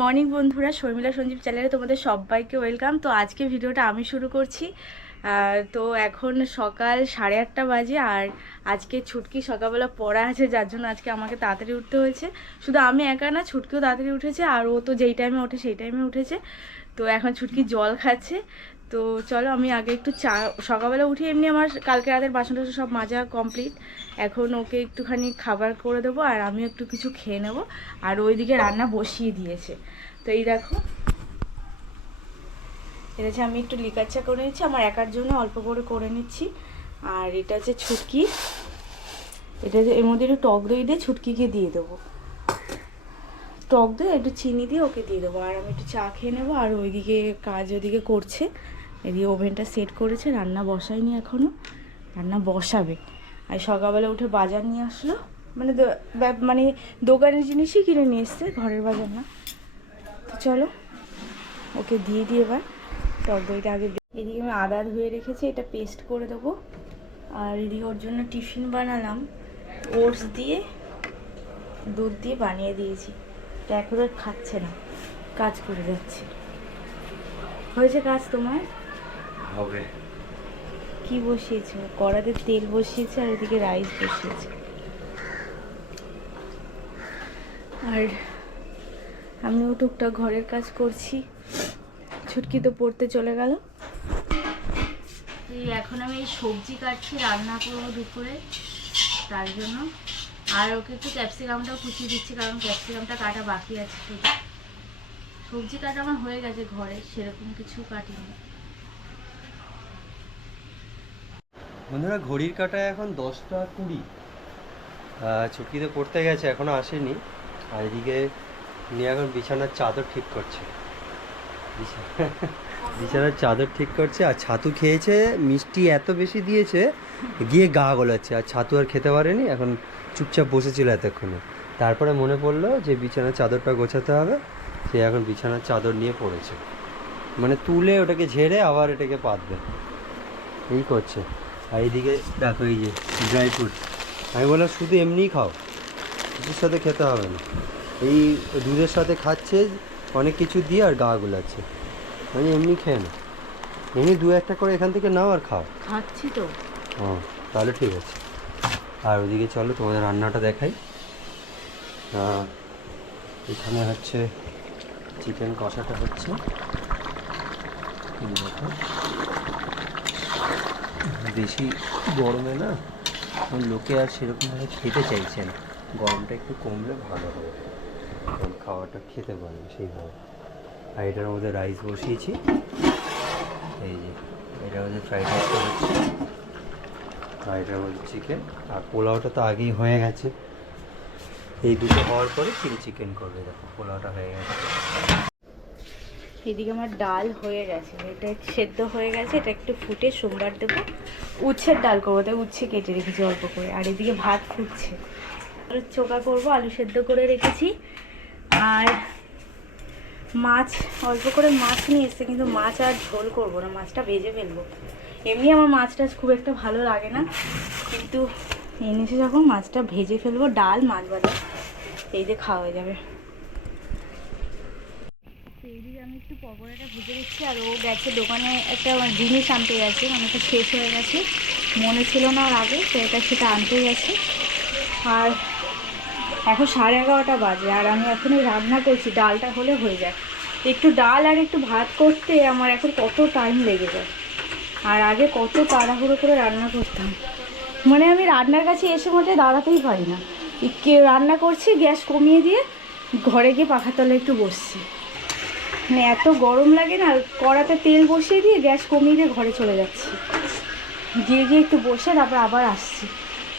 Morning বন্ধুরা, শর্মিলা সঞ্জীব চ্যানেলে তোমাদের সবাইকে ওয়েলকাম। তো আজকে ভিডিওটা আমি শুরু করছি। তো এখন সকাল সাড়ে আটটা বাজে আর আজকে ছুটকি সকালবেলা পড়া আছে, যার জন্য আজকে আমাকে তাড়াতাড়ি উঠতে হয়েছে। শুধু আমি একা না, ছুটকিও তাড়াতাড়ি উঠেছে আর ও তো যেই টাইমে ওঠে সেই টাইমে উঠেছে। তো এখন ছুটকি জল খাচ্ছে। তো চলো আমি আগে একটু চা, সকালবেলা উঠে এমনি আমার কালকে রাতের বাসন টাসন সব মাজা কমপ্লিট এখন ওকে একটুখানি খাবার করে দেবো আর আমি একটু কিছু খেয়ে নেব। আর ওইদিকে রান্না বসিয়ে দিয়েছে। তো এই দেখো। এটা হচ্ছে আমি একটু লিকার চা করে নিচ্ছি, আমার একার জন্য অল্প করে করে নিচ্ছি। আর এটা হচ্ছে ছুটকি, এটা এর মধ্যে একটু টক দই দিয়ে ছুটকিকে দিয়ে দেবো। টক দই একটু চিনি দিয়ে ওকে দিয়ে দেবো। আর আমি একটু চা খেয়ে নেব, আর ওইদিকে কাজ ওইদিকে করছে। এদিকে ওভেনটা সেট করেছে, রান্না বসায়নি এখনও রান্না বসাবে। আর সকালবেলা উঠে বাজার নিয়ে আসলো মানে মানে দোকানের জিনিসই কিনে নিয়ে এসছে, ঘরের বাজার না। তো চলো, ওকে দিয়ে দিয়ে এবার টক দইটা আগে এদিকে আমি আদা ধুয়ে রেখেছি, এটা পেস্ট করে দেবো। আর এদিকে ওর জন্য টিফিন বানালাম, ওটস দিয়ে, দুধ দিয়ে বানিয়ে দিয়েছি। একেবারে খাচ্ছে না, কাজ করে যাচ্ছে। হয়েছে কাজ তোমার? হবে। কি বসিয়েছো? কড়াতে তেল বসিয়েছে আর এদিকে রাইস বসিয়েছে। আর আমিও টুকটাক ঘরের কাজ করছি। ছুটকি তো পড়তে চলে গেল। এই এখন আমি এই সবজি কাটছি রান্না করব দুপুরে। তার জন্য। আর ওকে একটু ক্যাপসিকামটাও কুচিয়ে দিচ্ছি কারণ ক্যাপসিকামটা কাটা বাকি আছে। শুধু সবজি কাটা আমার হয়ে গেছে ঘরে সেরকম কিছু কাটিনি। বন্ধুরা, ঘড়ির কাটায় এখন দশটা কুড়ি। ছুটিতে পড়তে গেছে, এখনও আসেনি। আর এদিকে নিয়ে এখন বিছানার চাদর ঠিক করছে। বিছানার চাদর ঠিক করছে, আর ছাতু খেয়েছে, মিষ্টি এত বেশি দিয়েছে, গিয়ে গা গোলাচ্ছে। আর ছাতু আর খেতে পারেনি, এখন চুপচাপ বসেছিল এতক্ষণে। তারপরে মনে পড়ল যে বিছানার চাদরটা গোছাতে হবে, সে এখন বিছানার চাদর নিয়ে পড়েছে। মানে তুলে ওটাকে ঝেড়ে আবার এটাকে পাতবে। এই করছে। আর এইদিকে দেখো এই যে ড্রাই ফ্রুট আমি বললাম শুধু এমনিই খাও কিছুর সাথে খেতে হবে না। এই দুধের সাথে খাচ্ছে অনেক কিছু দিয়ে আর গা গুলাচ্ছে। আমি এমনি খেয়ে না এমনি দু একটা করে এখান থেকে নাও আর খাও। খাচ্ছি তো। ও তাহলে ঠিক আছে। আর ওদিকে চলো তোমাদের রান্নাটা দেখাই। এখানে হচ্ছে চিকেন কষাটা হচ্ছে। দেখো। বেশি গরমে না লোকে আর সেরকমভাবে খেতে চাইছে না। গরমটা একটু কমলে ভালো হবে। খাওয়াটা খেতে পারবে সেইভাবে। আর এটার মধ্যে রাইস বসিয়েছি। এই যে, এটার মধ্যে ফ্রাইড রাইসটা হচ্ছে। আর এটার মধ্যে চিকেন আর পোলাওটা তো আগেই হয়ে গেছে। এই দুটো হওয়ার পরে চিলি চিকেন করবে। দেখো, পোলাওটা হয়ে গেছে। এদিকে আমার ডাল হয়ে গেছে। এটা সেদ্ধ হয়ে গেছে, এটা একটু ফুটে সোমবার দেবো। উচ্ছের ডাল করব, তাই উচ্ছে কেটে রেখেছি অল্প করে। আর এদিকে ভাত ফুটছে। চোখা করব, আলু সেদ্ধ করে রেখেছি। আর মাছ, অল্প করে মাছ নিয়ে এসছে, কিন্তু মাছ আর ঝোল করব না, মাছটা ভেজে ফেলব। এমনি আমার মাছ টাছ খুব একটা ভালো লাগে না, কিন্তু এনেছে যখন মাছটা ভেজে ফেলব, ডাল মাছ ভাজা, এই যে খাওয়া হয়ে যাবে। এইদিকে আমি একটু পকোড়াটা ভেজে দিচ্ছি আর ও গেছে দোকানে একটা জিনিস আনতে গেছে মানে তো শেষ হয়ে গেছে। মনে ছিল না আর আগে এটা সেটা আনতে গেছে। আর এখন সাড়ে এগারোটা বাজে, আর আমি এখন এই রান্না করছি, ডালটা হলে হয়ে যায় একটু ডাল আর একটু ভাত করতে আমার এখন কত টাইম লেগে যায়। আর আগে কত তাড়াহুড়ো করে রান্না করতাম। মানে আমি রান্নার কাছে এসে মধ্যে দাঁড়াতেই পারি না। রান্না করছি, গ্যাস কমিয়ে দিয়ে ঘরে গিয়ে পাখার তলায় একটু বসছি। মানে এত গরম লাগে না, কড়াতে তেল বসিয়ে দিয়ে গ্যাস কমিয়ে দিয়ে ঘরে চলে যাচ্ছি। গিয়ে গিয়ে একটু বসে তারপর আবার আসছি।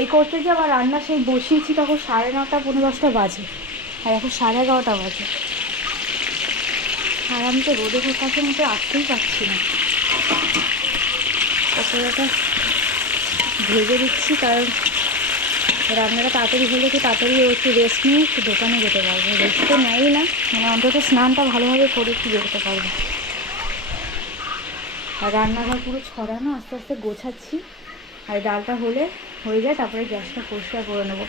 এই করতে যে আবার রান্না সেই বসিয়েছি তখন সাড়ে নটা পনেরো দশটা বাজে। আর এখন সাড়ে এগারোটা বাজে। আর আমি তো রোদে কাছে মতো আসতেই পারছি না। পকোড়াটা ভেজে দিচ্ছি কারণ রান্নাটা তাড়াতাড়ি হলে একটু তাড়াতাড়ি একটু রেস্ট নিয়ে একটু দোকানে যেতে পারব। রেস্ট তো নেয়ই না মানে অন্তত স্নানটা ভালোভাবে করে একটু বেরোতে পারব। আর রান্নাঘর পুরো ছড়ানো, আস্তে আস্তে গোছাচ্ছি। আর ডালটা হলে হয়ে যায়, তারপরে গ্যাসটা পরিষ্কার করে নেব।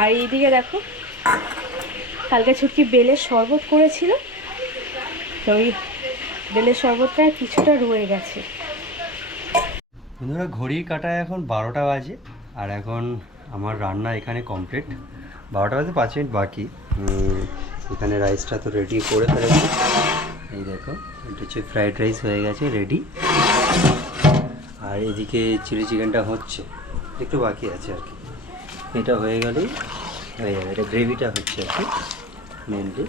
আর এইদিকে দেখো, কালকে ছুটকি বেলের শরবত করেছিল। তো ওই বেলের শরবতটা কিছুটা রয়ে গেছে। বন্ধুরা, ঘড়ির কাটায় এখন বারোটা বাজে, আর এখন আমার রান্না এখানে কমপ্লিট বারোটা বাজে পাঁচ মিনিট বাকি। এখানে রাইসটা তো রেডি করে ফেলেছি। এই দেখো, এটা হচ্ছে ফ্রাইড রাইস হয়ে গেছে রেডি আর এদিকে চিলি চিকেনটা হচ্ছে। একটু বাকি আছে আর কি। এটা হয়ে গেলেই হয়ে যাবে। এটা গ্রেভিটা হচ্ছে আর কি মেনলি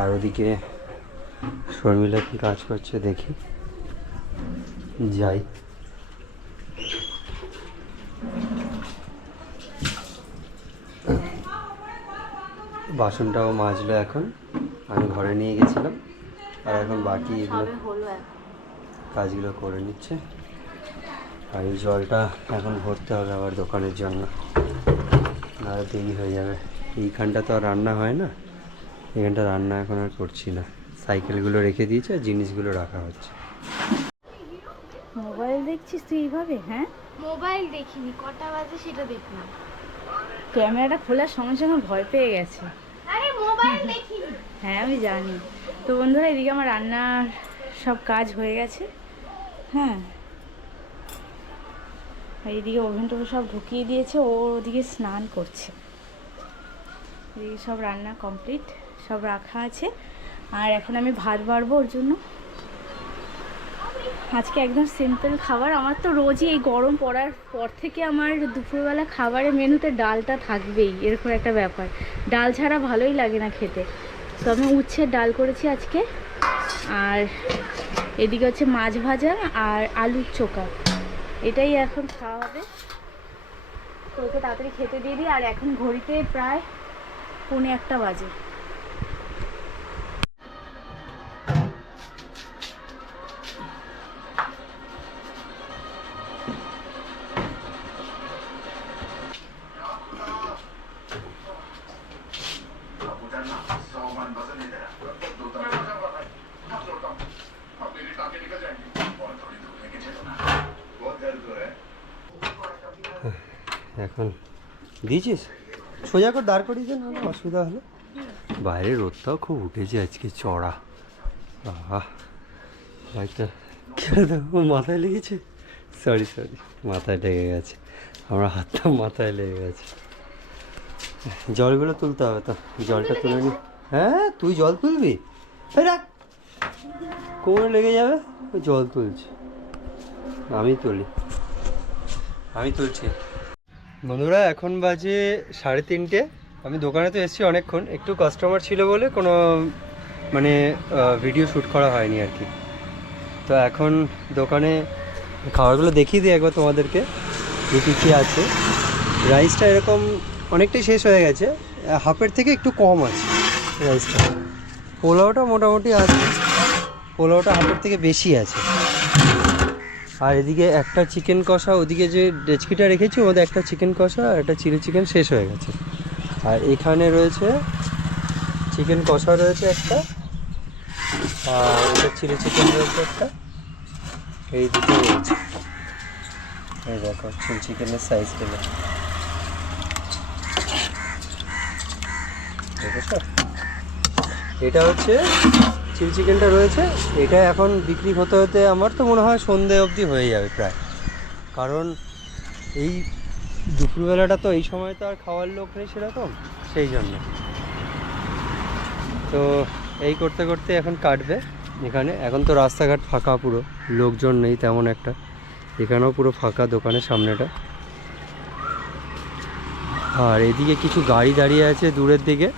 আর ওদিকে শর্মিলা কি কাজ করছে দেখি। যাই। বাসনটাও মাজলো এখন। আমি ঘরে নিয়ে গেছিলাম। আর এখন বাকি এগুলো এখন। কাজগুলো করে নিচ্ছে। আর এই জলটা এখন ভরতে হবে আবার দোকানের জন্য। আর দেরি হয়ে যাবে। এইখানটা তো আর রান্না হয় না। এখানটা রান্না এখন আর করছি না। সাইকেলগুলো রেখে দিয়েছে আর জিনিসগুলো রাখা হচ্ছে। মোবাইল দেখছিস তুই এইভাবে হ্যাঁ? মোবাইল দেখিনি কটা বাজে সেটা দেখলাম। ক্যামেরাটা খোলার সঙ্গে সঙ্গে ভয় পেয়ে গেছে। হ্যাঁ আমি জানি। তো বন্ধুরা, এদিকে আমার রান্নার সব কাজ হয়ে গেছে। হ্যাঁ। এইদিকে ওভেন টোভেন সব ঢুকিয়ে দিয়েছে, ও ওদিকে স্নান করছে। এদিকে সব রান্না কমপ্লিট, সব রাখা আছে। আর এখন আমি ভাত বাড়বো ওর জন্য। আজকে একদম সিম্পল খাবার। আমার তো রোজই এই গরম পড়ার পর থেকে আমার দুপুরবেলা খাবারের মেনুতে ডালটা থাকবেই, এরকম একটা ব্যাপার। ডাল ছাড়া ভালোই লাগে না খেতে। তো আমি উচ্ছের ডাল করেছি আজকে। আর এদিকে হচ্ছে মাছ ভাজা আর আলুর চোকা এটাই এখন খাওয়া হবে। তো ওকে তাড়াতাড়ি খেতে দিয়ে দিই। আর এখন ঘড়িতে প্রায় পৌনে একটা বাজে। এখন দিয়েছিস? সোজা করে দাঁড় করিয়ে না অসুবিধা হলে। বাইরে রোদটাও খুব উঠেছে আজকে চড়া। একটা ও মাথায় লেগেছে? সরি সরি মাথায় লেগে গেছে। আমার হাতটা মাথায় লেগে গেছে। জলগুলো তুলতে হবে তো জলটা তুলে নি। হ্যাঁ তুই জল তুলবি? রাখ। কোমরে লেগে যাবে জল তুলছি। আমি তুলি। আমি তুলছি। বন্ধুরা, এখন বাজে সাড়ে তিনটে। আমি দোকানে তো এসেছি অনেকক্ষণ। একটু কাস্টমার ছিল বলে কোনো মানে ভিডিও শ্যুট করা হয়নি আর কি। তো এখন দোকানে খাবারগুলো দেখিয়ে দিই একবার তোমাদেরকে যে কী কী আছে। রাইসটা এরকম অনেকটাই শেষ হয়ে গেছে। হাফের থেকে একটু কম আছে রাইসটা পোলাওটা মোটামুটি আছে। পোলাওটা হাফের থেকে বেশি আছে। আর এদিকে একটা চিকেন কষা, ওদিকে যে ডেচকিটা রেখেছি ওদের একটা চিকেন কষা আর একটা চিলি চিকেন শেষ হয়ে গেছে। আর এখানে রয়েছে চিকেন কষা রয়েছে একটা, আর ওটা চিলি চিকেন রয়েছে একটা। এই দুটো রয়েছে। এই দেখো চিলি চিকেনের সাইজ দেখেছ? এটা হচ্ছে চিলি চিকেনটা রয়েছে, এটা এখন বিক্রি হতে হতে আমার তো মনে হয় সন্ধে অবধি হয়ে যাবে প্রায়। কারণ এই দুপুরবেলাটা তো এই সময় তো আর খাওয়ার লোক নেই সেরকম, সেই জন্য। তো এই করতে করতে এখন কাটবে এখানে। এখন তো রাস্তাঘাট ফাঁকা পুরো, লোকজন নেই তেমন একটা। এখানেও পুরো ফাঁকা দোকানের সামনেটা। আর এদিকে কিছু গাড়ি দাঁড়িয়ে আছে দূরের দিকে,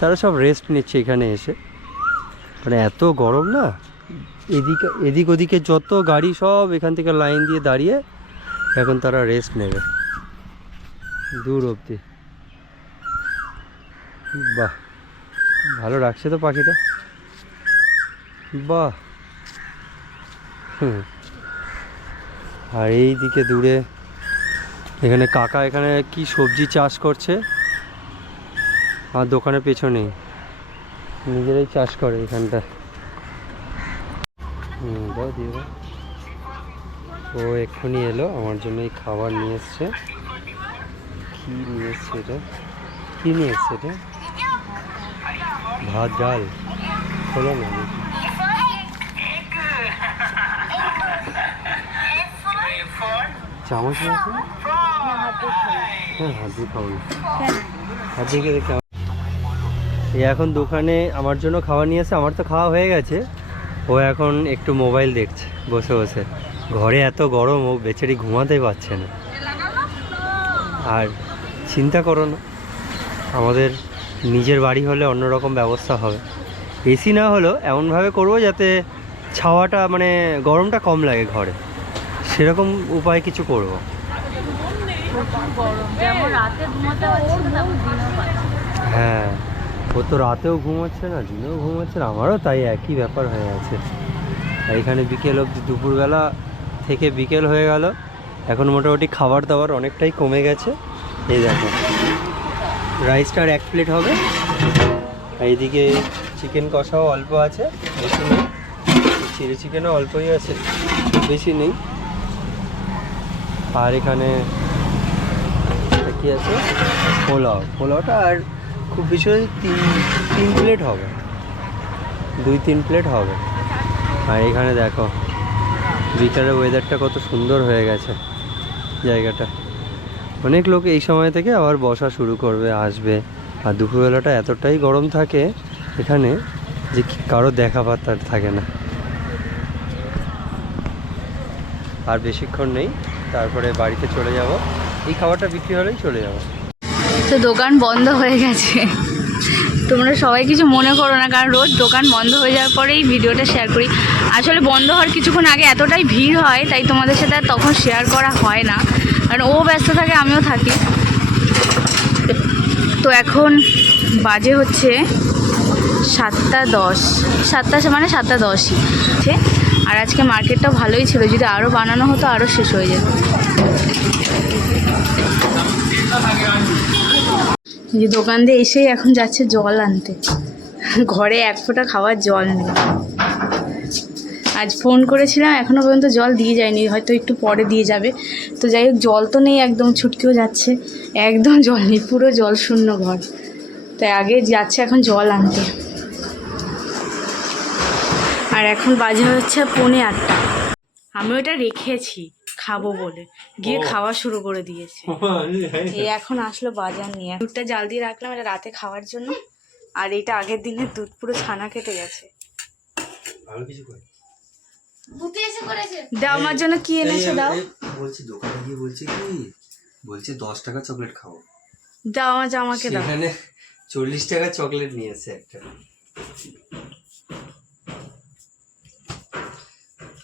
তারা সব রেস্ট নিচ্ছে এখানে এসে। মানে এত গরম না? এদিকে, এদিক ওদিকে যত গাড়ি সব এখান থেকে লাইন দিয়ে দাঁড়িয়ে এখন তারা রেস্ট নেবে। দূর অবধি। বাহ, ভালো রাখছে তো পাখিটা। বাহ। আর এই দিকে দূরে এখানে কাকা এখানে কি সবজি চাষ করছে? আর দোকানের পেছনেই। নিজেরাই চাষ করে এখানটা। দাও, দিয়ে ও এক্ষুনি এলো, আমার জন্য এই খাবার নিয়ে এসছে। কি নিয়ে এসছে এটা? কি নিয়ে এসছে এটা? ভাত, ডাল। খোলো না চামচ হ্যাঁ হাত দিয়ে খাব হাত দিয়ে এখন দোকানে আমার জন্য খাওয়া নিয়ে এসে আমার তো খাওয়া হয়ে গেছে। ও এখন একটু মোবাইল দেখছে বসে বসে। ঘরে এত গরম ও বেচারি ঘুমাতে পারছে না। আর চিন্তা করো না আমাদের নিজের বাড়ি হলে অন্যরকম ব্যবস্থা হবে। এসি না হলেও এমনভাবে করব যাতে ছাওয়াটা মানে গরমটা কম লাগে ঘরে। সেরকম উপায় কিছু করব। হ্যাঁ। ও তো রাতেও ঘুমাচ্ছে না, দিনেও ঘুমাচ্ছে না, আমারও তাই একই ব্যাপার হয়ে আছে। এখানে বিকেল অবধি, দুপুরবেলা থেকে বিকেল হয়ে গেল। এখন মোটামুটি খাবার দাবার অনেকটাই কমে গেছে। এই দেখো রাইসটার এক প্লেট হবে। এইদিকে চিকেন কষাও অল্প আছে, বেশি নেই। চিলি চিকেনও অল্পই আছে, বেশি নেই। আর এখানে কি আছে? পোলাও, পোলাওটা আর খুব বেশি তিন তিন প্লেট হবে। দুই, তিন প্লেট হবে। আর এখানে দেখো বিকালের ওয়েদারটা কত সুন্দর হয়ে গেছে জায়গাটা। অনেক লোক এই সময় থেকে আবার বসা শুরু করবে, আসবে। আর দুপুরবেলাটা এতটাই গরম থাকে এখানে যে কারও দেখা পাত্তার থাকে না। আর বেশিক্ষণ নেই, তারপরে বাড়িতে চলে যাব। এই খাবারটা বিক্রি হলেই চলে যাব। তো দোকান বন্ধ হয়ে গেছে। তোমরা সবাই কিছু মনে করো না, কারণ রোজ দোকান বন্ধ হয়ে যাওয়ার পরেই ভিডিওটা শেয়ার করি। আসলে বন্ধ হওয়ার কিছুক্ষণ আগে এতটাই ভিড় হয়, তাই তোমাদের সাথে আর তখন শেয়ার করা হয় না। কারণ ও ব্যস্ত থাকে, আমিও থাকি। তো এখন বাজে হচ্ছে সাতটা দশ। সাতটা মানে সাতটা দশই। ঠিক আর আজকে মার্কেটটা ভালোই ছিল, যদি আরও বানানো হতো আরও শেষ হয়ে যেত। যে দোকান দিয়ে এসেই এখন যাচ্ছে জল আনতে। ঘরে এক ফোঁটা খাওয়ার জল নেই। আজ ফোন করেছিলাম এখনও পর্যন্ত জল দিয়ে যায়নি, হয়তো একটু পরে দিয়ে যাবে। তো যাই হোক, জল তো নেই একদম, ছুটকেও যাচ্ছে। একদম জল নেই, পুরো জল শূন্য ঘর। তাই আগে যাচ্ছে এখন জল আনতে। আর এখন বাজে হচ্ছে পৌনে আটটা। আমি ওটা রেখেছি। খাব বলে। গিয়ে খাওয়া শুরু করে দিয়েছে। এই এখন আসলো বাজার নিয়ে। দুধটা জাল দিয়ে রাখলাম এটা রাতে খাওয়ার জন্য। আর এটা আগের দিনের দুধ পুরো ছানা কেটে গেছে। ভালো কিছু করি। ভূতে এসে করেছে। দাও আমার জন্য কি এনেছো? দাও। বলছি দোকানে গিয়ে বলছে কি বলছে দশ টাকা চকলেট খাব। দাও আমার জামাকে দাও। সেখানে চল্লিশ টাকা চকলেট নিয়েছে একটা।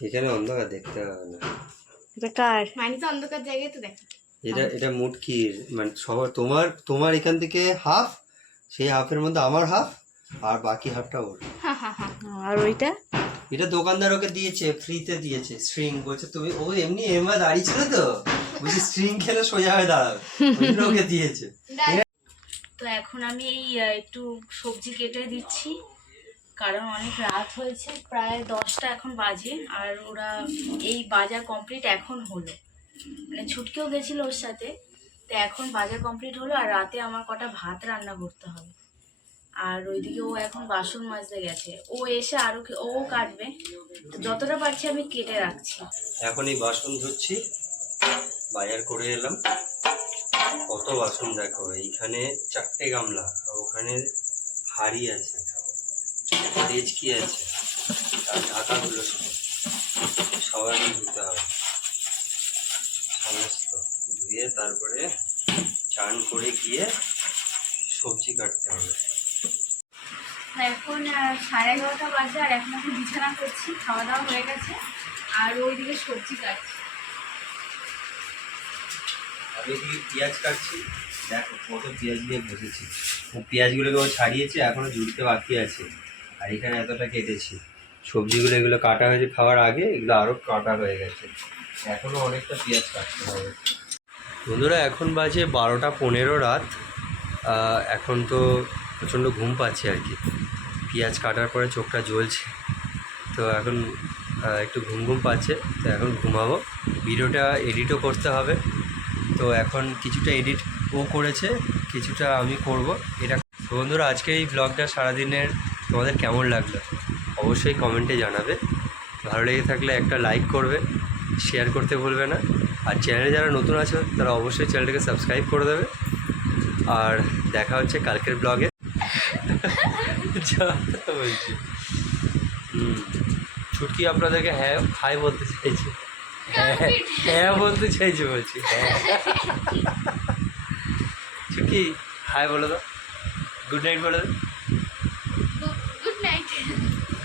এখানে অন্ধকার দেখতে হবে না। এটা কার? মানে তো অন্ধকার জায়গায় তো দেখ। এটা এটা মুটকির মানে সবার তোমার তোমার এখান থেকে হাফ সেই হাফের মধ্যে আমার হাফ আর বাকি হাফটা ওর। আর ওইটা? এটা দোকানদার ওকে দিয়েছে ফ্রিতে দিয়েছে স্ট্রিং বলছে তুমি ও এমনি এমা দাঁড়িয়ে ছিল তো? বলছি স্ট্রিং খেলে সোজা হয়ে দাঁড়াবে ওকে দিয়েছে। তো এখন আমি এই একটু সবজি কেটে দিচ্ছি। কারণ অনেক রাত হয়েছে, প্রায় দশটা এখন বাজে আর ওরা এই বাজার কমপ্লিট এখন হলো। মানে ছুটকেও গেছিল ওর সাথে, তো এখন বাজার কমপ্লিট হলো আর রাতে আমার কটা ভাত রান্না করতে হবে। আর ওইদিকে ও এখন বাসন মাজতে গেছে। ও এসে আরও কে- ও কাটবে। যতটা পারছি আমি কেটে রাখছি। এখন এই বাসন ধুচ্ছি, বাজার করে এলাম। কত বাসন দেখো, এইখানে চারটে গামলা ওখানে হাড়ি আছে। ডেচকি আছে? আর ঢাকাগুলো সব। সবাই ধুতে হবে। সমস্ত। ধুয়ে তারপরে চান করে গিয়ে সবজি কাটতে হবে। এখন সাড়ে এগারোটা বাজে আর এখন আমি বিছানা করছি খাওয়া দাওয়া হয়ে গেছে। আর ওইদিকে সবজি কাটছি। আমি এদিকে পেঁয়াজ কাটছি। দেখো কত পেঁয়াজ নিয়ে বসেছি। ও পেঁয়াজগুলোকে ও ছাড়িয়েছে এখনও ঝুড়িতে বাকি আছে। আর এখানে এতটা কেটেছি। সবজিগুলো এগুলো কাটা হয়েছে খাওয়ার আগে, এগুলো আরও কাটা হয়ে গেছে। এখনও অনেকটা পেঁয়াজ কাটতে হবে। বন্ধুরা, এখন বাজে বারোটা পনেরো রাত। এখন তো প্রচণ্ড ঘুম পাচ্ছে আর কি। পেঁয়াজ কাটার পরে চোখটা জ্বলছে। তো এখন একটু ঘুম ঘুম পাচ্ছে। তো এখন ঘুমাবো। ভিডিওটা এডিটও করতে হবে। তো এখন কিছুটা এডিট ও করেছে, কিছুটা আমি করব। এটা বন্ধুরা, আজকে এই ব্লগটা সারাদিনের তোমাদের কেমন লাগল? অবশ্যই কমেন্টে জানাবে। ভালো লেগে থাকলে একটা লাইক করবে, শেয়ার করতে ভুলবে না। আর চ্যানেলে যারা নতুন আছো, তারা অবশ্যই চ্যানেলটাকে সাবস্ক্রাইব করে দেবে। আর দেখা হচ্ছে কালকের ব্লগে। বলছি। ছুটকি আপনাদেরকে হ্যাঁ হাই বলতে চাইছে। হ্যাঁ হ্যাঁ বলতে চাইছি বলছি। হ্যাঁ। ছুটকি, হাই বলে দাও। গুড নাইট বলে দাও।